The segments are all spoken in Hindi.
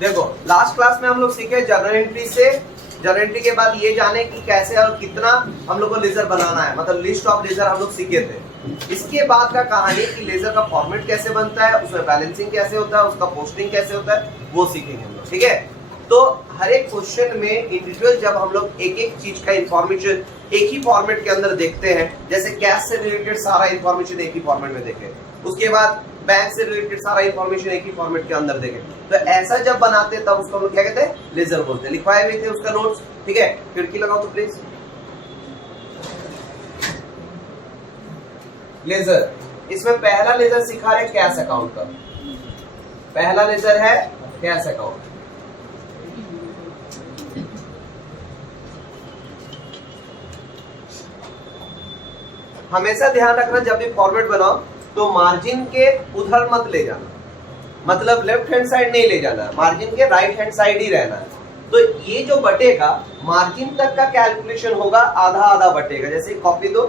देखो लास्ट क्लास में हम लोग सीखे जर्नल एंट्री से, जर्नल एंट्री के बाद ये जाने कि कैसे और कितना हम लोग को लेजर बनाना है, मतलब लिस्ट ऑफ लेजर हम लोग सीखे थे। इसके बाद का कहानी कि लेजर का फॉर्मेट कैसे बनता है, उसमें बैलेंसिंग कैसे होता है, उसका पोस्टिंग कैसे होता है, वो सीखेंगे हम लोग। ठीक है, तो हर एक क्वेश्चन में इंडिविजुअल जब हम लोग एक एक चीज का इंफॉर्मेशन एक ही फॉर्मेट के अंदर देखते हैं, जैसे कैश से रिलेटेड सारा इंफॉर्मेशन एक ही फॉर्मेट में देखें, उसके बाद बैंक से रिलेटेड सारा इंफॉर्मेशन एक ही फॉर्मेट के अंदर देखें, तो ऐसा जब बनाते हैं तब उसको हम लोग क्या कहते हैं, लेजर बोलते हैं। लिखवाए हुए थे उसका नोट्स। ठीक है, खिड़की लगाओ तो प्लीज। लेजर, इसमें पहला लेजर सिखा रहे कैश अकाउंट का। पहला लेजर है कैश अकाउंट। हमेशा ध्यान रखना जब भी फॉर्मेट बनाओ तो मार्जिन के उधर मत ले जाना, मतलब लेफ्ट हैंड साइड नहीं ले जाना, मार्जिन के राइट हैंड साइड ही रहना है। तो ये जो बटेगा मार्जिन तक का कैलकुलेशन होगा आधा आधा बटेगा। जैसे कॉपी दो,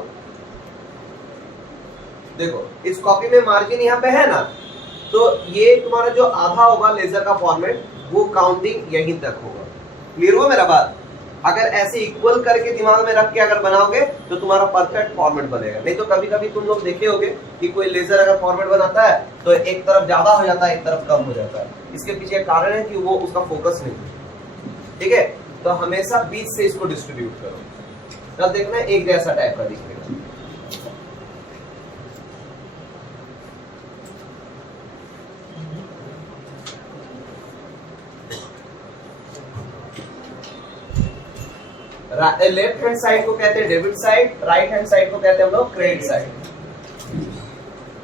देखो इस कॉपी में मार्जिन यहाँ पे है ना, तो ये तुम्हारा जो आधा होगा लेजर का फॉर्मेट वो काउंटिंग यहीं तक होगा। क्लियर हुआ मेरा बात? अगर ऐसे इक्वल करके दिमाग में रख के अगर बनाओगे तो तुम्हारा परफेक्ट फॉर्मेट बनेगा। नहीं तो कभी कभी तुम लोग देखे होगे कि कोई लेजर अगर फॉर्मेट बनाता है तो एक तरफ ज्यादा हो जाता है, एक तरफ कम हो जाता है। इसके पीछे कारण है कि वो उसका फोकस नहीं है। ठीक है, तो हमेशा बीच से इसको डिस्ट्रीब्यूट करो, तब देखना एक जैसा टाइप का दिखेगा। लेफ्ट हैंड साइड को कहते हैं debit side, right hand side को कहते हैं हम लोग क्रेडिट साइड।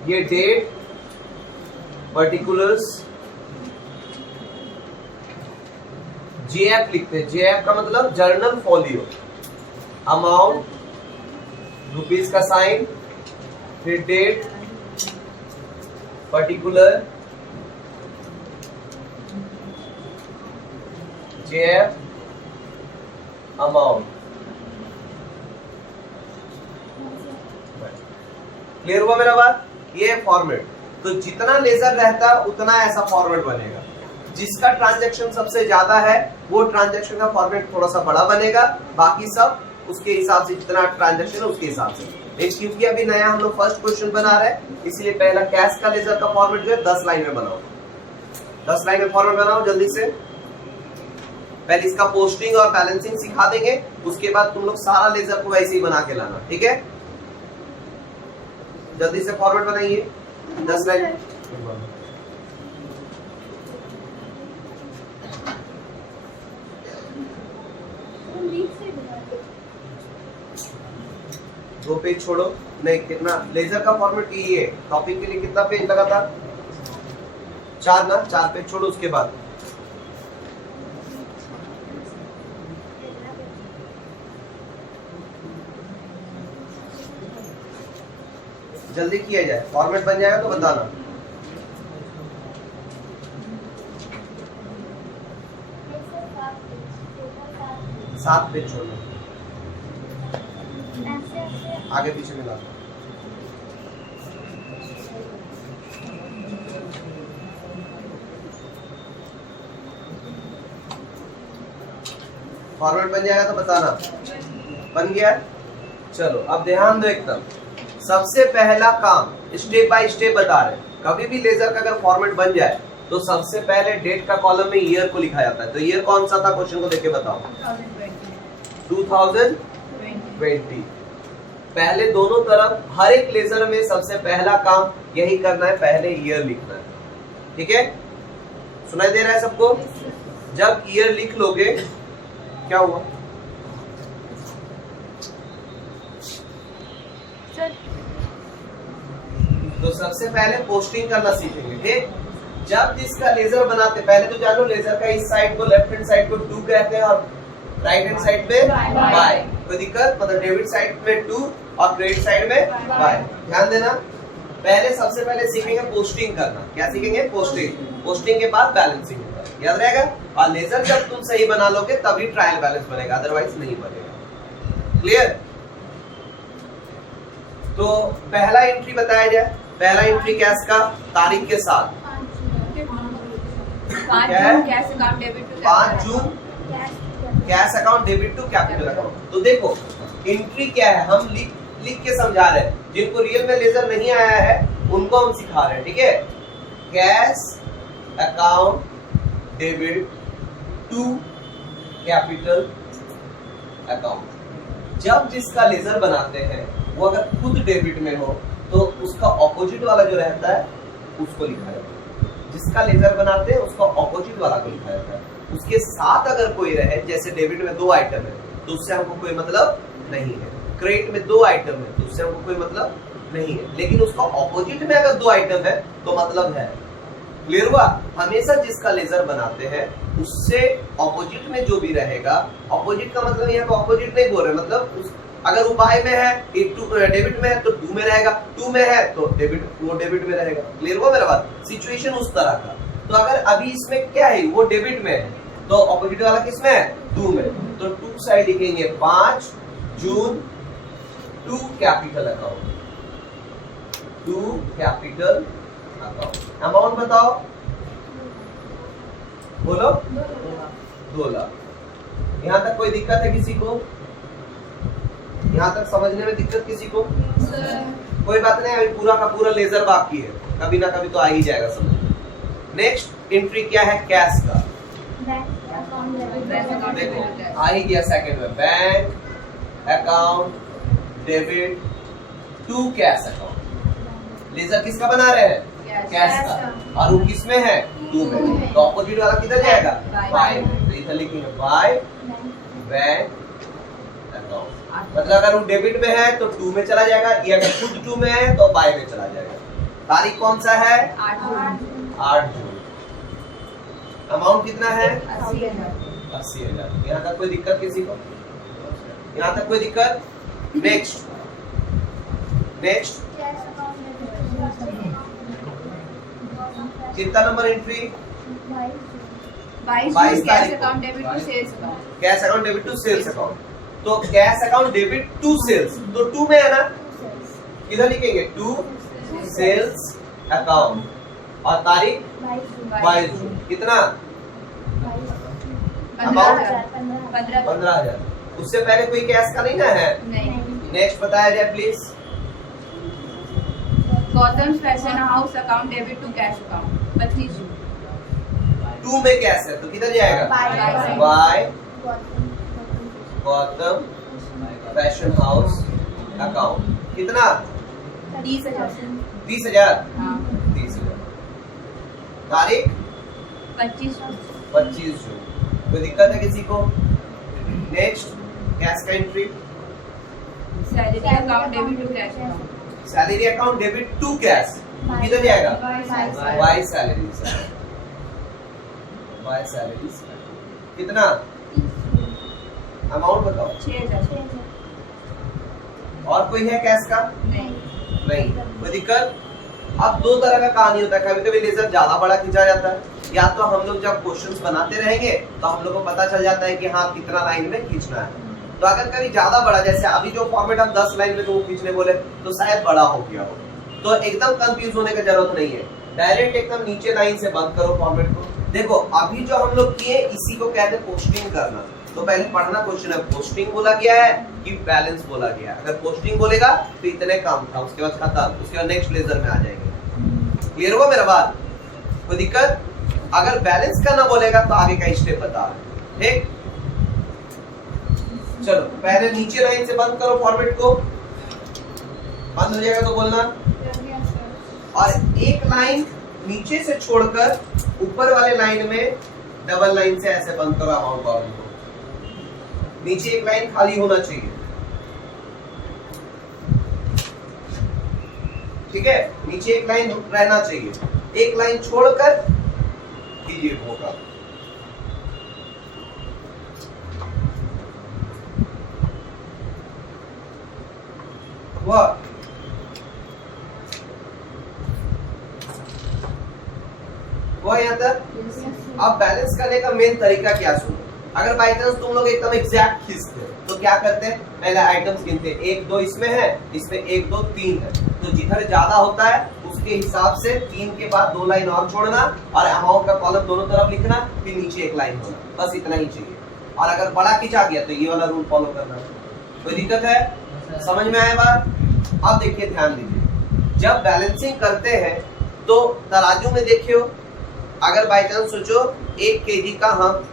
ये डेट, पर्टिकुलर्स, जेएफ लिखते हैं। जेएफ का मतलब जर्नल फॉलियो, अमाउंट, रुपीस का साइन, फिर date, particular, JF, amount. Clear हुआ मेरा बात? ये फॉर्मेट, तो जितना लेजर रहता उतना ऐसा फॉर्मेट बनेगा। जिसका ट्रांजैक्शन सबसे ज्यादा है वो ट्रांजैक्शन का फॉर्मेट थोड़ा सा बड़ा बनेगा, बाकी सब उसके हिसाब से जितना ट्रांजैक्शन है उसके हिसाब से। क्योंकि अभी नया हम लोग फर्स्ट क्वेश्चन बना रहे हैं इसलिए पहला कैश का लेजर का फॉर्मेट जो है 10 लाइन में बनाओ। 10 लाइन में फॉर्मेट बनाओ जल्दी से। पहले इसका पोस्टिंग और बैलेंसिंग सिखा देंगे, उसके बाद तुम लोग सारा लेजर को वैसे ही बना के लाना। ठीक है, जल्दी से फॉर्मेट बनाइए 10 लाइन। दो पेज छोड़ो, नहीं कितना लेजर का फॉर्मेट यही है। टॉपिक के लिए कितना पेज लगा था? 4 ना, 4 पेज छोड़ो। उसके बाद जल्दी किया जाए, फॉर्मेट बन जाएगा तो बताना। सात पेज छोड़ना, आगे पीछे मिला। फॉर्मेट बन जाएगा तो बताना। बन गया? चलो अब ध्यान दो एकदम। सबसे पहला काम स्टेप बाय स्टेप बता रहे हैं। कभी भी लेजर का अगर फॉर्मेट बन जाए तो सबसे पहले डेट का कॉलम में ईयर को लिखा जाता है। तो ईयर कौन सा था? क्वेश्चन को देख के बताओ। 2020। पहले दोनों तरफ हर एक लेजर में सबसे पहला काम यही करना है, पहले ईयर लिखना है। ठीक है, सुनाई दे रहा है सबको? जब ईयर लिख लोगे क्या हुआ? तो सबसे पहले पोस्टिंग करना सीखेंगे। ठीक, जब जिसका लेजर बनाते पहले तो जानो लेजर का इस साइड को लेफ्ट हैंड साइड को 2 कहते हैं और राइट हैंड साइड पे बाय। कोई दिक्कत? मतलब डेबिट साइड में 2 और क्रेडिट साइड में बाय। ध्यान देना, पहले सबसे पहले सीखेंगे पोस्टिंग करना। क्या सीखेंगे? पोस्टिंग। पोस्टिंग के बाद बैलेंसिंग होगा, याद रहेगा। और लेजर जब तुम सही बना लोगे तभी ट्रायल बैलेंस बनेगा, अदरवाइज नहीं बनेगा। क्लियर? तो पहला एंट्री बताया जाए। पहला एंट्री कैश का तारीख के साथ, क्या है? 5 June cash account debit to capital account. तो देखो एंट्री क्या है, हम लिख के समझा रहे हैं, जिनको रियल में लेजर नहीं आया है उनको हम सिखा रहे हैं, ठीक है। Cash account debit to capital account. जब जिसका लेजर बनाते हैं वो अगर खुद डेबिट में हो तो उसका ऑपोजिट वाला जो रहता है उसको लिखा जाता है। जिसका लेजर बनाते हैं उसका ऑपोजिट वाला को लिखा जाता है। उसके साथ अगर कोई रहे, जैसे डेबिट में 2 आइटम है तो उससे हमको कोई मतलब नहीं है। क्रेडिट में 2 आइटम है तो उससे हमको कोई मतलब नहीं है, लेकिन उसका ऑपोजिट में अगर 2 आइटम है तो मतलब है। क्लियर हुआ? हमेशा जिसका लेजर बनाते हैं उससे ऑपोजिट में जो भी रहेगा, ऑपोजिट का मतलब यहाँ पे ऑपोजिट नहीं बोल रहे, मतलब अगर वो बाय में है, डेबिट में है तो 2 में रहेगा, 2 में है तो वो डेबिट में रहेगा। क्लियर हुआ मेरा बात? सिचुएशन उस तरह का। तो अगर अभी इसमें क्या है, वो डेबिट में है तो ऑपोजिट वाला किस में है? 2 में। तो 2 साइड लिखेंगे 5 June to capital account, to capital account. Amount बताओ, बोलो। 2 लाख। यहां तक कोई दिक्कत है किसी को? यहां तक समझने में दिक्कत किसी को? कोई बात नहीं, अभी पूरा का पूरा लेजर बाकी है, कभी ना कभी तो आ ही जाएगा समझ। नेक्स्ट एंट्री क्या है? कैश का। देखो आ ही गया सेकंड में, bank account debit to cash account. Ledger किसका बना रहे हैं? कैश का। और वो किस में है? 2 में। तो ऑपोजिट वाला किधर जाएगा? बाय में। तो इधर लिखेंगे बाय बैंक अकाउंट। मतलब अगर वो डेबिट में है तो 2 में चला जाएगा, ये अगर खुद 2 में है तो बाय में चला जाएगा। तारीख कौन सा है? 8 जून। अमाउंट कितना है? 80,000। यहाँ तक कोई दिक्कत किसी को? यहाँ तक कोई दिक्कत? नेक्स्ट कितना number entry? 22 cash account debit to sales account. Cash account debit to sales account. तो cash account debit to sales, तो 2 में है ना, किधर लिखेंगे? 2 सेल्स अकाउंट। और तारीख 22 जून। कितना? अमाउंट 15,000। उससे पहले कोई कैश का नहीं ना है? नहीं। नेक्स्ट बताया जाए please. Gautam fashion house account debit to cash account 25 June. 2 में कैश है तो किधर जाएगा? By Gautam fashion house account. कितना? 30,000। 30,000। 30,000। तारीख 25 जून। कोई दिक्कत है किसी को? नेक्स्ट कैश का entry. Salary account debit to cash account. Salary account debit to cash किधर जाएगा? By salaries. By salaries. कितना? अमाउंट बताओ। 6,000। और कोई है कैश का? नहीं। कोई दिक्कत? अब 2 तरह का कहानी होता है। कभी कभी लेजर ज्यादा बड़ा खींचा जाता है, या तो हम लोग जब क्वेश्चंस बनाते रहेंगे तो हम लोग को पता चल जाता है कि हाँ कितना लाइन में खींचना है। तो अगर कभी ज्यादा बड़ा, जैसे अभी जो फॉर्मेट हम 10 लाइन में तो खींचने बोले तो शायद बड़ा हो गया हो, तो एकदम कंफ्यूज होने की जरूरत नहीं है। डायरेक्ट एकदम नीचे लाइन से बंद करो फॉर्मेट को। देखो अभी जो हम लोग किए इसी को कहते हैं पोस्टिंग करना। तो पहले पढ़ना क्वेश्चन है, पोस्टिंग बोला गया है कि बैलेंस बोला गया है। अगर पोस्टिंग बोलेगा तो इतने काम था, उसके बाद खत्म, उसके बाद नेक्स्ट लेजर में आ जाएंगे। क्लियर हुआ मेरा बात? कोई दिक्कत? अगर बैलेंस करना बोलेगा तो आगे का स्टेप बता रहे। ठीक, चलो पहले नीचे लाइन से बंद करो फॉर्मेट को। बंद हो जाएगा तो बोलना। और एक लाइन नीचे से छोड़कर ऊपर वाले लाइन में डबल लाइन से ऐसे बंद करो अमाउंट कॉलम को। नीचे एक लाइन खाली होना चाहिए। ठीक है, नीचे एक लाइन रहना चाहिए। एक लाइन छोड़कर कीजिए होगा। वो यहाँ तक। अब बैलेंस करने का मेन तरीका क्या सुनो। अगर बाई चांस तुम लोग एकदम एग्जैक्ट खींचते तो क्या करते हैं? पहले आइटम्स गिनते, 1 2 इसमें है, इसमें 1 2 3 है, तो जिधर ज्यादा होता है उस उसके हिसाब से 3 के बाद 2 लाइन और छोड़ना और अमाउंट का कॉलम दोनों तरफ लिखना, फिर नीचे 1 लाइन होना, बस इतना ही चाहिए। और अगर बड़ा खिंचा गया तो ये वाला रूल फॉलो करना। कोई दिक्कत है? समझ में आया बात? अब देखिए, ध्यान दीजिए, जब बैलेंसिंग करते हैं तो तराजू में देखियो, अगर बाई चांस सोचो 1 केजी का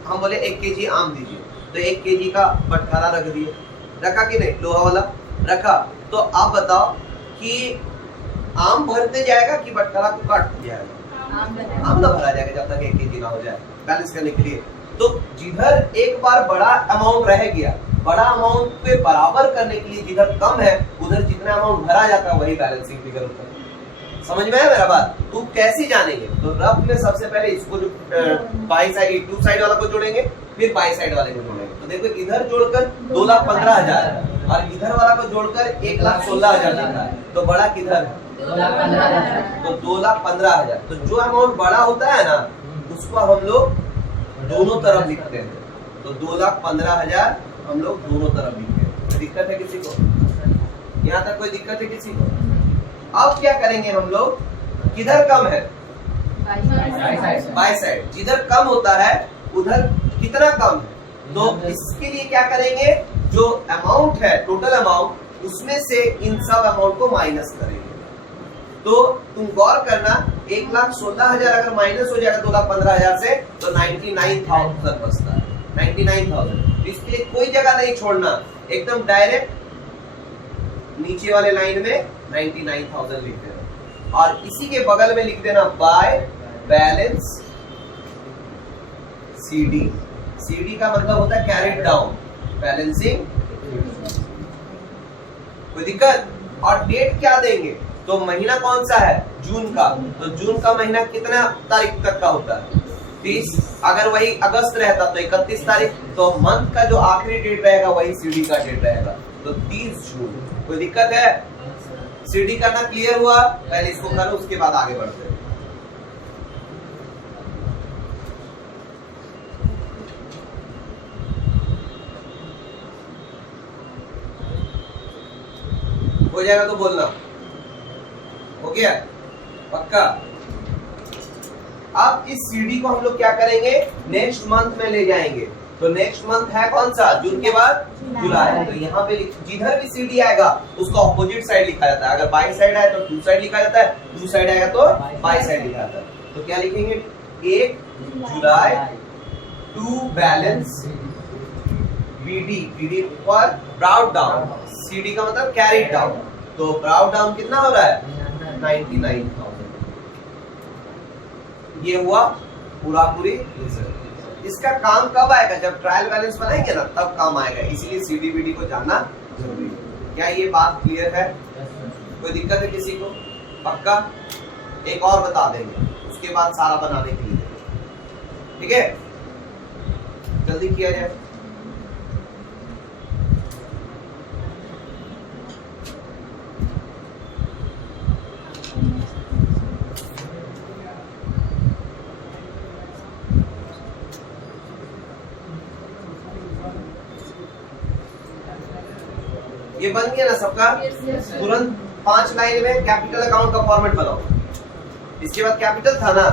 हम बोले 1 केजी आम दीजिए, तो 1 केजी का बटखारा रख दिए, रखा कि नहीं? लोहा वाला रखा। तो आप बताओ कि आम भरते जाएगा कि बटखारा को काट जाएगा? आम ना भरा जाएगा जब तक 1 केजी ना हो जाए, बैलेंस करने के लिए। तो जिधर एक बार बड़ा अमाउंट रह गया, बड़ा अमाउंट पे बराबर करने के लिए जिधर कम है, उधर जितना अमाउंट भरा जाता है वही बैलेंसिंग फिगर होता है। समझ में आया मेरा बात? तो कैसे जानेंगे? तो रफ में सबसे पहले इसको जो बाई साइड, टू साइड वाला को जोड़ेंगे, फिर बाई साइड वाले को जोड़ेंगे। तो देखो, इधर जोड़कर 2,15,000 और इधर वाला को जोड़कर 1,16,000 देता है, तो बड़ा किधर है? 2,15,000। तो 2,15,000। तो जो अमाउंट बड़ा होता है ना, उसको हम लोग दोनों तरफ लिखते हैं। तो 2,15,000 हम लोग दोनों तरफ लिखते हैं। दिक्कत है किसी को? यहाँ तक कोई दिक्कत है किसी को? अब क्या करेंगे हम लोग? किधर कम है? By side. जिधर कम होता है उधर कितना कम है? तो इसके लिए क्या करेंगे? जो अमाउंट है, टोटल अमाउंट, उसमें से इन सब अमाउंट को माइनस करेंगे। तो तुम गौर करना, 1,16,000 अगर माइनस हो जाएगा 2,15,000 से, तो 99,000 बचता है। 99,000। इसके लिए कोई जगह नहीं छोड़ना, एकदम डायरेक्ट नीचे वाले लाइन में 99,000 लिख देना और इसी के बगल में लिख देना बाय बैलेंस CD। CD का मतलब होता है कैरिड डाउन, बैलेंसिंग। कोई दिक्कत? और डेट क्या देंगे? तो महीना कौन सा है? जून का। तो जून का महीना कितना तारीख तक का होता है? 30। अगर वही अगस्त रहता तो 31 तारीख। तो मंथ का जो आखिरी डेट रहेगा वही CD का डेट रहेगा, तो 30 जून। कोई दिक्कत है? CD करना क्लियर हुआ? पहले इसको करो, उसके बाद आगे बढ़ते हैं। हो जाएगा तो बोलना। हो गया? पक्का? अब इस CD को हम लोग क्या करेंगे? नेक्स्ट मंथ में ले जाएंगे। तो नेक्स्ट मंथ है कौन सा? जून के बाद जुलाई। तो यहाँ पे जिधर भी CD आएगा उसका ऑपोजिट साइड लिखा जाता है। अगर बाई साइड आए तो टू साइड लिखा जाता है, टू साइड आएगा तो बाई साइड लिखा जाता है। तो क्या लिखेंगे? 1 जुलाई टू बैलेंस BD पर ब्राउट डाउन। CD का मतलब कैरिड डाउन। तो ब्राउट डाउन कितना हो रहा है? 99,000। ये हुआ पूरा पूरी रिजल्ट। इसका काम कब आएगा? जब ट्रायल बैलेंस बनाएंगे ना, तब काम आएगा। इसीलिए CD BD को जानना जरूरी है। क्या ये बात क्लियर है? कोई दिक्कत है किसी को? पक्का? एक और बता देंगे, उसके बाद सारा बनाने के लिए। ठीक है, जल्दी किया जाए। ये बन गया ना सबका? तुरंत 5 लाइन में कैपिटल अकाउंट का फॉर्मेट बनाओ। इसके बाद कैपिटल था ना,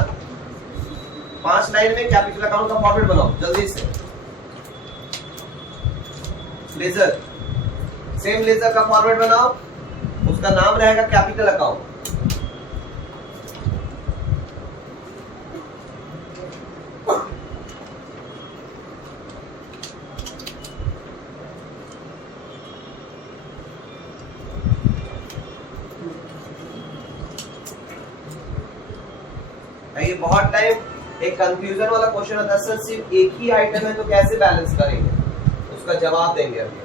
5 लाइन में कैपिटल अकाउंट का फॉर्मेट बनाओ जल्दी से। लेजर, सेम लेजर का फॉर्मेट बनाओ, उसका नाम रहेगा कैपिटल अकाउंट। ये बहुत टाइम एक कंफ्यूजन वाला क्वेश्चन होता है, सर सिर्फ एक ही आइटम है तो कैसे बैलेंस करेंगे? उसका जवाब देंगे अभी।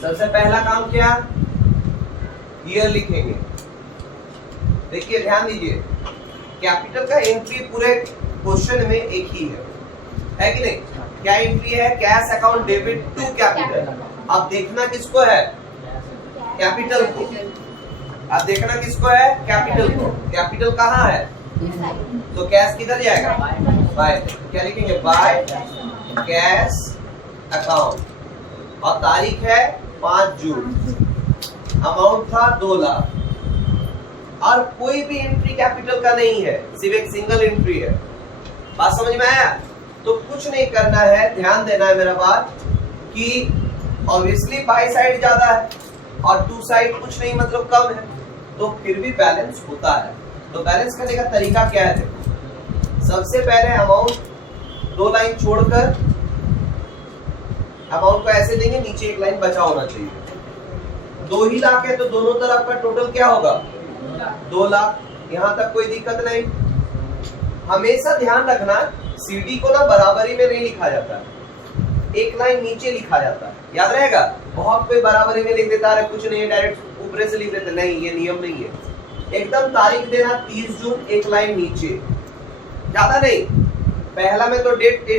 सबसे पहला काम क्या? ईयर लिखेंगे। देखिए ध्यान दीजिए, कैपिटल का एंट्री पूरे क्वेश्चन में एक ही है कि नहीं? क्या एंट्री है? Cash account debit to capital. अब देखना किसको है? कैपिटल को। अब देखना किसको है, कैपिटल को। कैपिटल कहाँ है, तो कैश किधर जाएगा, बाय। क्या लिखेंगे, बाय कैश अकाउंट। और तारीख है 5 जून। अमाउंट था 2 लाख। और कोई भी एंट्री कैपिटल का नहीं है, सिर्फ एक सिंगल एंट्री है। बात समझ में आया? तो कुछ नहीं करना है, ध्यान देना है मेरा बात कि ऑब्वियसली बाई साइड ज्यादा है और टू साइड कुछ नहीं मतलब कम है, तो फिर भी बैलेंस होता है। तो बैलेंस करने का तरीका क्या है, सबसे पहले अमाउंट 2 लाइन छोड़कर अमाउंट को ऐसे देंगे, नीचे एक लाइन बचा होना चाहिए। 2 ही लाख है तो दोनों तरफ का टोटल क्या होगा, 2 लाख। यहां तक कोई दिक्कत नहीं। हमेशा ध्यान रखना सीडी को ना बराबरी में नहीं लिखा जाता है, एक लाइन नीचे लिखा जाता है, याद रहेगा। बहुत कोई बराबरी में लिख देता है, कुछ नहीं है डायरेक्ट ऊपर से लिख देते, नहीं ये नियम नहीं है। एकदम तारीख देना 30 जून, एक लाइन नीचे, ज्यादा नहीं। पहला में तो डेट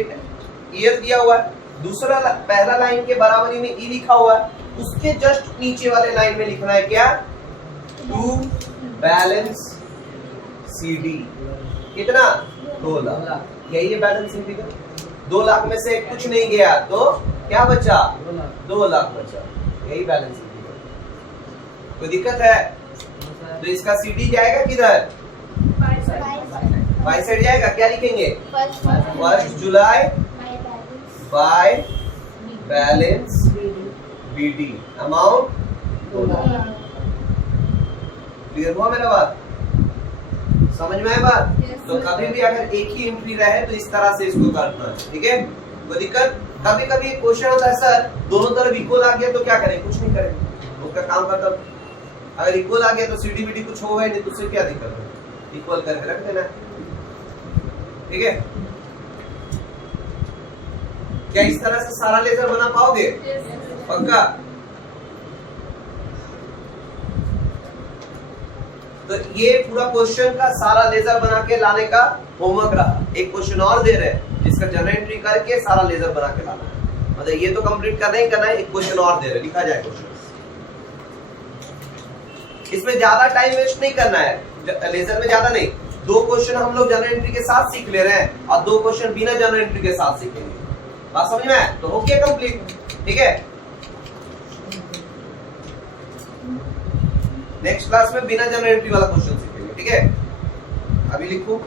ईयर दिया हुआ है, दूसरा पहला लाइन के बराबरी में ई लिखा हुआ है, उसके जस्ट नीचे वाले लाइन में लिखना है क्या, टू बैलेंस सीडी। कितना, 2 लाख। यही है बैलेंस सीडी का। 2 लाख में से कुछ नहीं गया तो क्या बचा, 2 लाख बचा। यही बैलेंस सीडी का। कोई दिक्कत है तो इसका सीडी जाएगा किधर, बाई साइड जाएगा। क्या लिखेंगे, 1 July by balance BD, amount 2 lakh. Clear हुआ मेरा बात, समझ में आया बात? तो कभी भी अगर एक ही एंट्री रहे तो इस तरह से इसको करना है, ठीक है। कोई दिक्कत? कभी कभी क्वेश्चन होता है सर दोनों तरफ इक्वल आ गया तो क्या करें, कुछ नहीं करें, उसका काम खत्म। अगर इक्वल आ गया तो सीडी बीडी कुछ होगा ही नहीं, तो उससे क्या दिक्कत है, इक्वल करके रख देना, ठीक है। क्या इस तरह से सारा लेजर बना पाओगे, पक्का? तो ये पूरा क्वेश्चन का सारा लेजर बना के लाने का होमवर्क रहा। एक क्वेश्चन और दे रहे हैं जिसका जनरल एंट्री करके सारा लेजर बना के लाना है, मतलब ये तो कंप्लीट करना ही करना है। एक क्वेश्चन और दे रहे हैं, लिखा जाए क्वेश्चन। इसमें ज्यादा टाइम वेस्ट नहीं करना है, लेजर में ज्यादा नहीं। 2 क्वेश्चन हम लोग जनरल एंट्री के साथ सीख ले रहे हैं और 2 क्वेश्चन बिना जनरल एंट्री के साथ सीखेंगे। बात समझ में आया? तो हो गया कंप्लीट, ठीक है। नेक्स्ट क्लास में बिना जनरल एंट्री वाला क्वेश्चन सीखेंगे, ठीक है। अभी लिखो,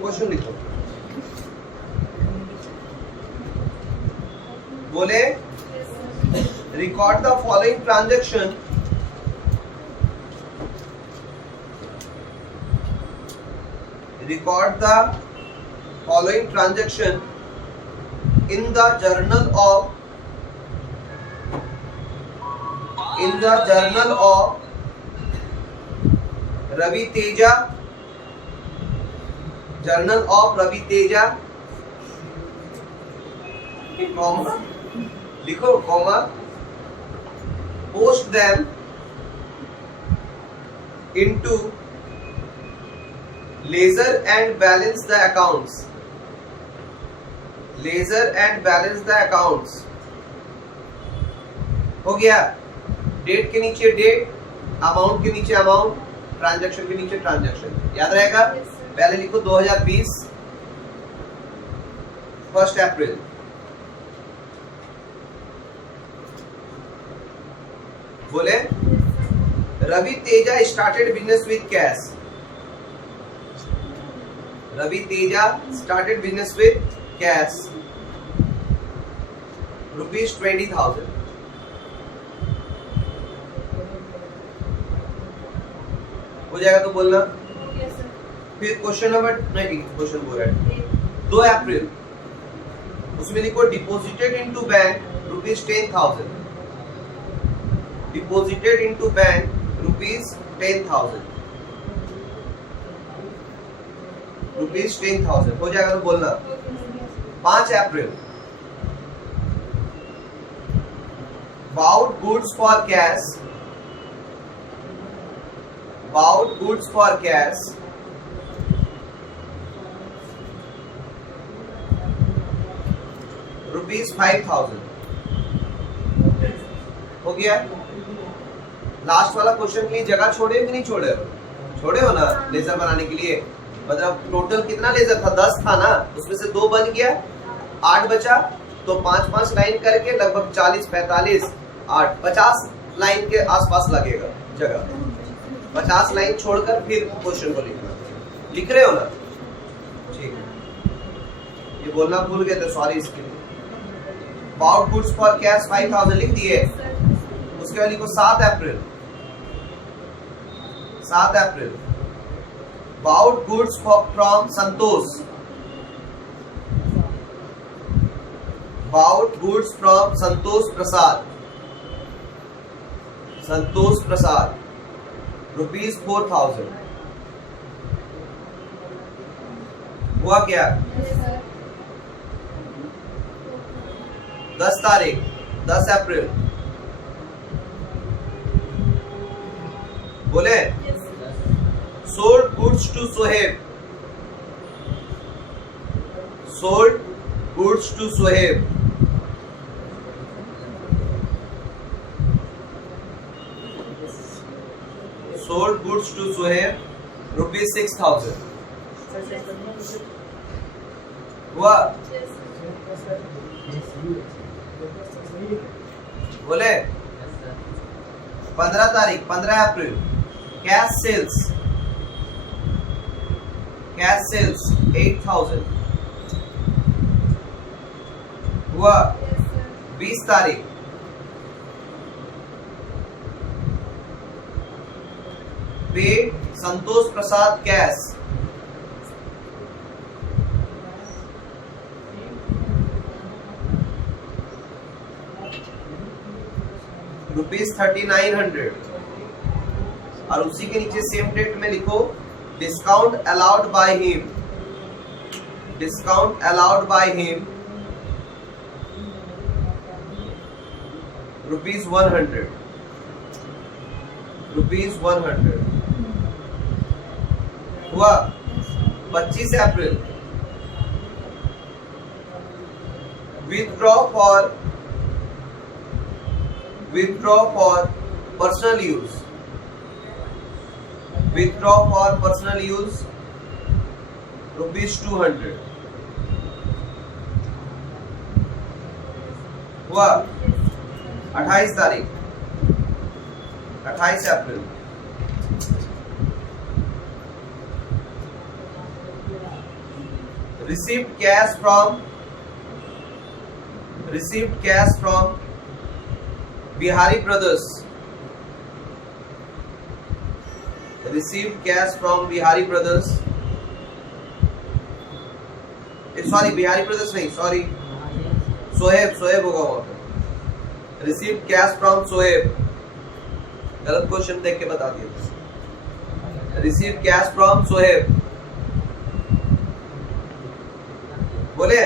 क्वेश्चन लिखो। बोले record the following transaction in the journal of Ravi Teja, journal of Ravi Teja, comma, लिखो comma, post them into ledger and balance the accounts. ledger and balance the accounts. हो गया। डेट के नीचे डेट, अमाउंट के नीचे अमाउंट, ट्रांजैक्शन के नीचे ट्रांजैक्शन, याद रहेगा। पहले लिखो 2020 1 अप्रैल। बोले Ravi Teja started business with cash. Ravi Teja started business with cash ₹20,000। हो जाएगा तो बोलना। फिर क्वेश्चन नंबर नहीं, क्वेश्चन बोल रहा है 2 अप्रैल, उसमें लिखो deposited into bank ₹10,000। Deposited into bank ₹10,000। ₹10,000 हो जाएगा तो बोलना। 5 अप्रैल goods for cash, bought goods for cash, ₹5,000 हो गया। लास्ट वाला क्वेश्चन के लिए जगह छोड़े कि नहीं छोड़े हो? छोड़े हो ना लेजर बनाने के लिए। मतलब टोटल कितना लेजर था? 10 था ना, उसमें से 2 बन गया, 8 बचा। तो 5-5 लाइन करके लगभग 40, 45, 8, 50 लाइन के आसपास लगेगा जगह। 50 लाइन छोड़कर फिर क्वेश्चन को लिखना। लिख रहे हो ना? ठीक है, ये बोलना भूल गए थे, सॉरी इसके लिए। बाउट गुड्स फॉर कैश 5,000 लिख दिए। उसके बाद लिखो 7 April. 7 April bought goods from Santosh. Bought goods from Santosh Prasad. Santosh Prasad ₹4,000 हुआ क्या? 10 तारीख 10 अप्रैल बोले sold goods to Sohaib. Sold goods to Sohaib sold goods to Sohaib ₹6,000 हुआ। बोले 15 तारीख 15 अप्रैल कैश सेल्स 8,000 हुआ। 20 तारीख पे संतोष प्रसाद कैश ₹3,900 और उसी के नीचे सेम डेट में लिखो discount allowed by him. Discount allowed by him ₹100 हुआ। 25 April withdraw for personal use. Withdraw for personal use ₹200 हुआ। 28 तारीख 28 April received cash from Bihari Brothers। Received cash from Bihari Brothers। Sorry Bihari brothers नहीं, सॉरी सोहेब होगा वहां पे। Received cash from सोहेब, गलत क्वेश्चन देख के बता दिया। Received cash from सोहेब बोले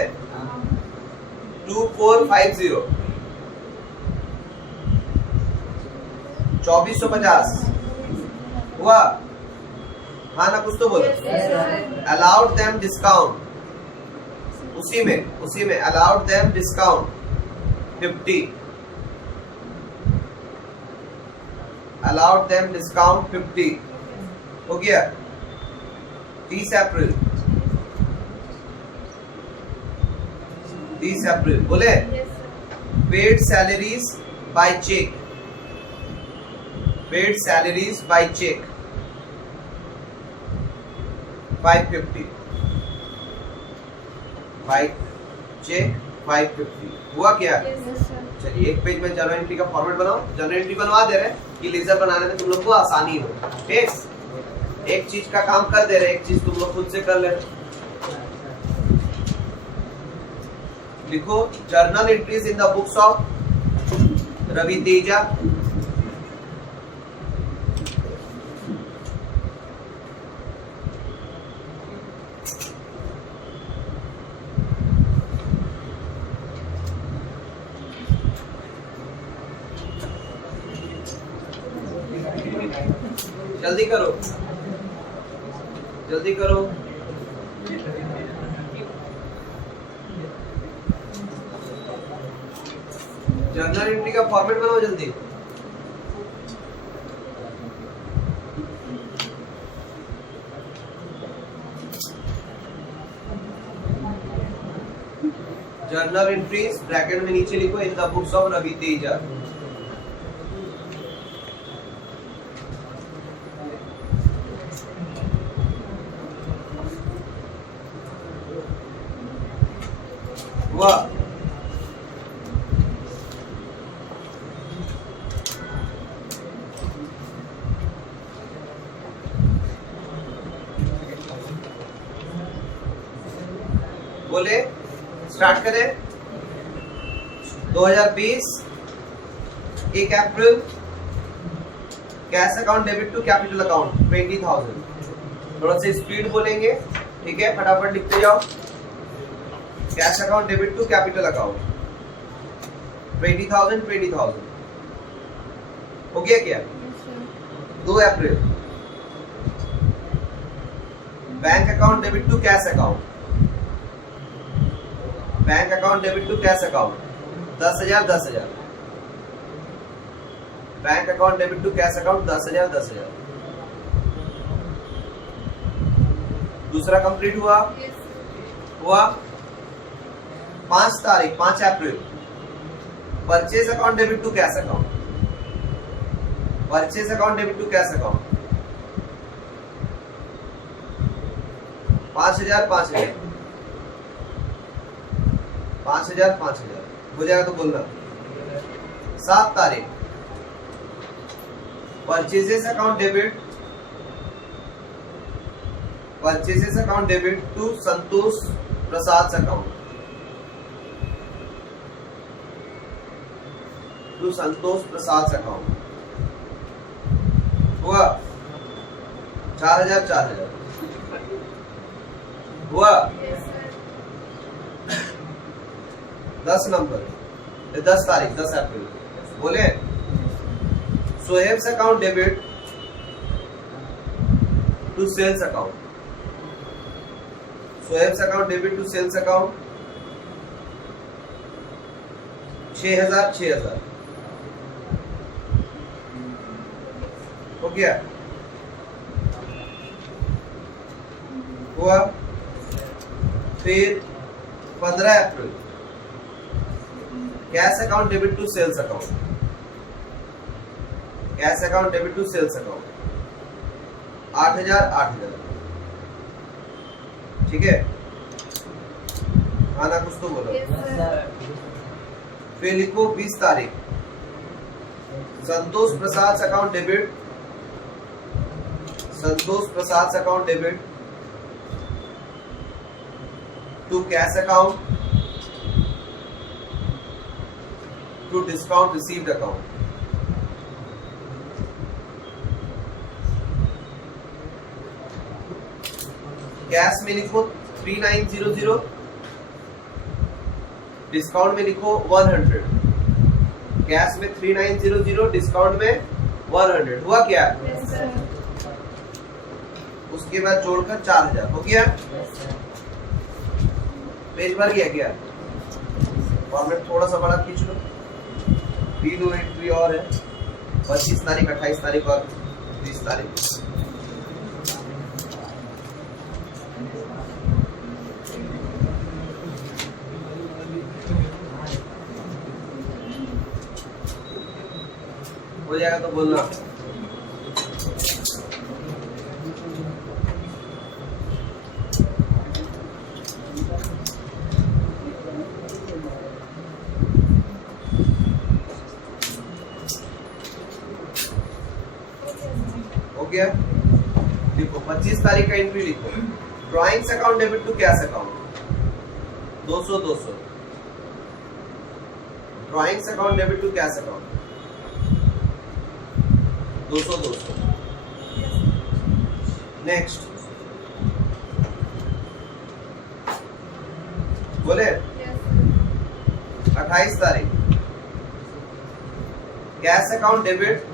2450 2450 हुआ। हाँ ना, कुछ तो बोलो। अलाउड देम डिस्काउंट उसी में allowed them discount 50। Allowed them discount 50 हो गया। 30 अप्रैल बोले paid salaries by cheque. Paid salaries by cheque 550 by cheque 550 हुआ क्या? चलिए एक पेज में जर्नल एंट्री का फॉर्मेट बनाओ। जर्नल एंट्री बनवा दे रहे हैं कि लेजर बनाने में तुम लोग को आसानी हो। ठीक, एक चीज का काम कर दे रहे, एक चीज तुम लोग खुद से कर ले रहे। लिखो journal entries in the books of Ravi Teja. जल्दी करो, जल्दी करो। जर्नल एंट्री का फॉर्मेट बनाओ जल्दी। जर्नल एंट्रीज ब्रैकेट में नीचे लिखो in the books of Ravi Teja. वाह, बोले स्टार्ट करें। 2020 1 April cash account debit to capital account 20,000। थोड़ा सा स्पीड बोलेंगे, ठीक है, फटाफट लिखते जाओ। Cash account debit to capital account 20,000 20,000 हो गया क्या? 2 April bank account debit to cash account, bank account debit to cash account 10,000 10,000, bank account debit to cash account 10,000 10,000। दूसरा कंप्लीट हुआ? हुआ। 5 तारीख 5 April purchase account debit to cash account, purchase account debit to cash account 5,000 5,000 5,000 5,000 हो जाएगा तो बोलना। 7 तारीख purchases account debit, purchases account debit to Santosh Prasad account, to Santosh Prasad account हुआ। 4,000 4,000 हुआ। 10 नंबर 10 तारीख 10 अप्रैल बोले Sohaib's account debit to sales account, Sohaib's account debit to sales account 6,000 6,000 हो गया। हुआ। फिर 15 April cash account debit to sales account, cash account debit to sales account 8,000 8,000 ठीक है। आना कुछ तो बोलो। फिर लिखो 20 तारीख Santosh Prasad account debit, Santosh Prasad account debit to cash account to discount received account. Cash में लिखो 3900, डिस्काउंट में लिखो 100। कैश में 3900, डिस्काउंट में 100 हुआ क्या? उसके बाद जोड़कर 4,000 हो गया। पेज भर गया क्या? फॉर्मेट थोड़ा सा बड़ा खींच लो। 3 एंट्री और है, 25 तारीख 28 तारीख और 30 तारीख। हो जाएगा तो बोलना। हो गया। लिखो 25 तारीख का एंट्री लिखो। Drawings account debit to cash account 200 200, drawings account debit to cash account 200 200। Next बोले 28 तारीख cash account debit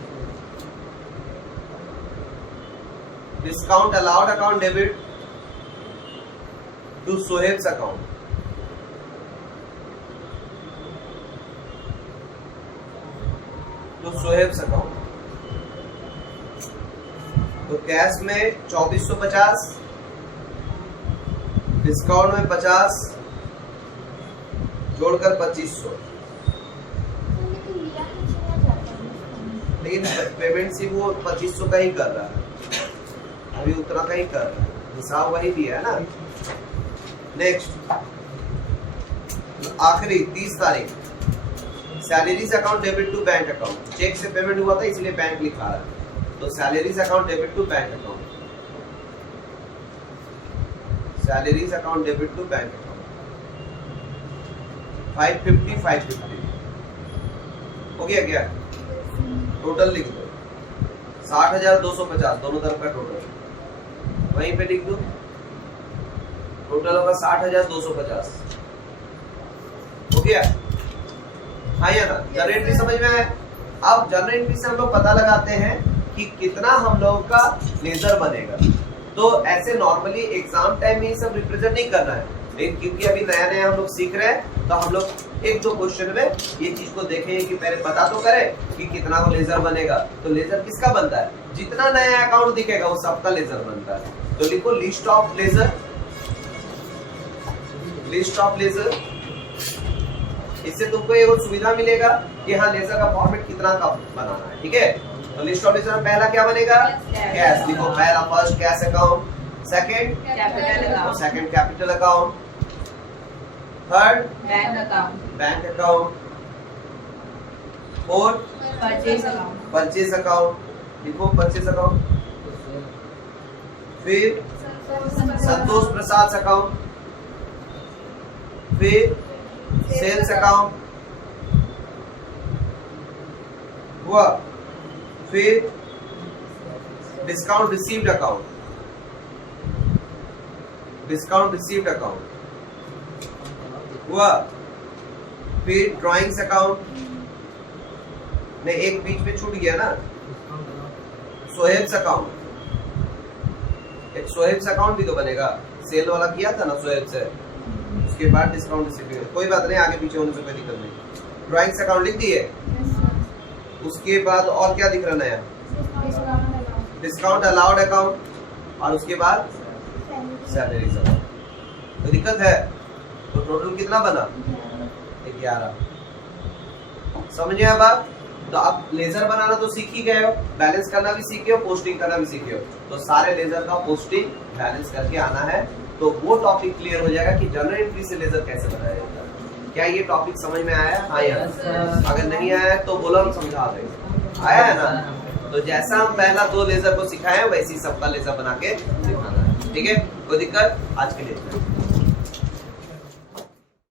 discount allowed account debit to Sohaib's account. तो सोहेब्स अकाउंट, तो कैश में 2450, डिस्काउंट में 50, जोड़कर 2500। लेकिन पेमेंट सिर्फ वो 2500 का ही कर रहा है, अभी उतना का ही कर रहा है, हिसाब वही दिया है ना। नेक्स्ट आखिरी 30 तारीख, salaries account debit to bank account. Cheque से पेमेंट हुआ था इसलिए बैंक लिखा रहा है, तो salaries account debit to bank account, salaries account debit to bank account 550 550 हो गया क्या? टोटल लिख दो 60,250, दोनों तरफ का टोटल वहीं पे लिख दो। टोटल होगा 60,250, हो गया? हाँ या ना? जर्नल एंट्री समझ में आया? अब जर्नल एंट्री से हम लोग पता लगाते हैं कि कितना हम लोगों का लेजर बनेगा। तो ऐसे नॉर्मली एग्जाम टाइम में ये सब रिप्रेजेंट नहीं करना है, लेकिन क्योंकि अभी नया नया हम लोग सीख रहे हैं, तो हम लोग एक दो क्वेश्चन में ये चीज को देखेंगे कि पहले पता तो करें कि कितना वो लेजर बनेगा। तो लेजर किसका बनता है? जितना नया अकाउंट दिखेगा वो सबका लेजर बनता है। तो लिखो list of ledger, list of ledger. इससे तुमको एक और सुविधा मिलेगा कि हाँ लेजर का फॉर्मेट कितना का बनाना है, ठीक है? तो लिस्ट ऑफ लेजर में पहला क्या बनेगा? कैश। लिखो पहला first cash account, second capital account, second capital account, third bank account, bank account, fourth purchase account, purchase account. लिखो परचेज अकाउंट, फिर संतोष प्रसाद अकाउंट, फिर सेल्स अकाउंट हुआ, फिर discount received account, discount received account हुआ, फिर ड्राइंग्स अकाउंट ने एक बीच में छूट गया ना, सोहेब्स अकाउंट। एक सोहेब्स अकाउंट भी तो बनेगा, सेल वाला किया था ना सोहेब से, उसके बाद डिस्काउंट रिसीव। कोई बात नहीं, आगे पीछे होने से कोई दिक्कत नहीं। ड्राइंग्स अकाउंट लिख दिए, उसके बाद और क्या दिख रहा नया? डिस्काउंट अलाउड अकाउंट, और उसके बाद सैलरीज अकाउंट। तो दिक्कत है? तो टोटल कितना बना? 11। समझे अब आप? तो आप लेजर बनाना तो सीख ही गए हो, बैलेंस करना भी सीखे हो, पोस्टिंग करना भी सीखे हो। तो सारे लेजर का पोस्टिंग बैलेंस करके आना है, तो वो टॉपिक क्लियर हो जाएगा कि जर्नल एंट्री से लेजर कैसे बनाया जाता है। क्या ये टॉपिक समझ में आया? हाँ या? अगर नहीं आया है तो बोलो, हम समझा देंगे। आया है ना? तो जैसा हम पहला 2 लेजर को सिखाए वैसे ही सबका लेजर बना के दिखाना है, ठीक है? कोई दिक्कत? आज के लिए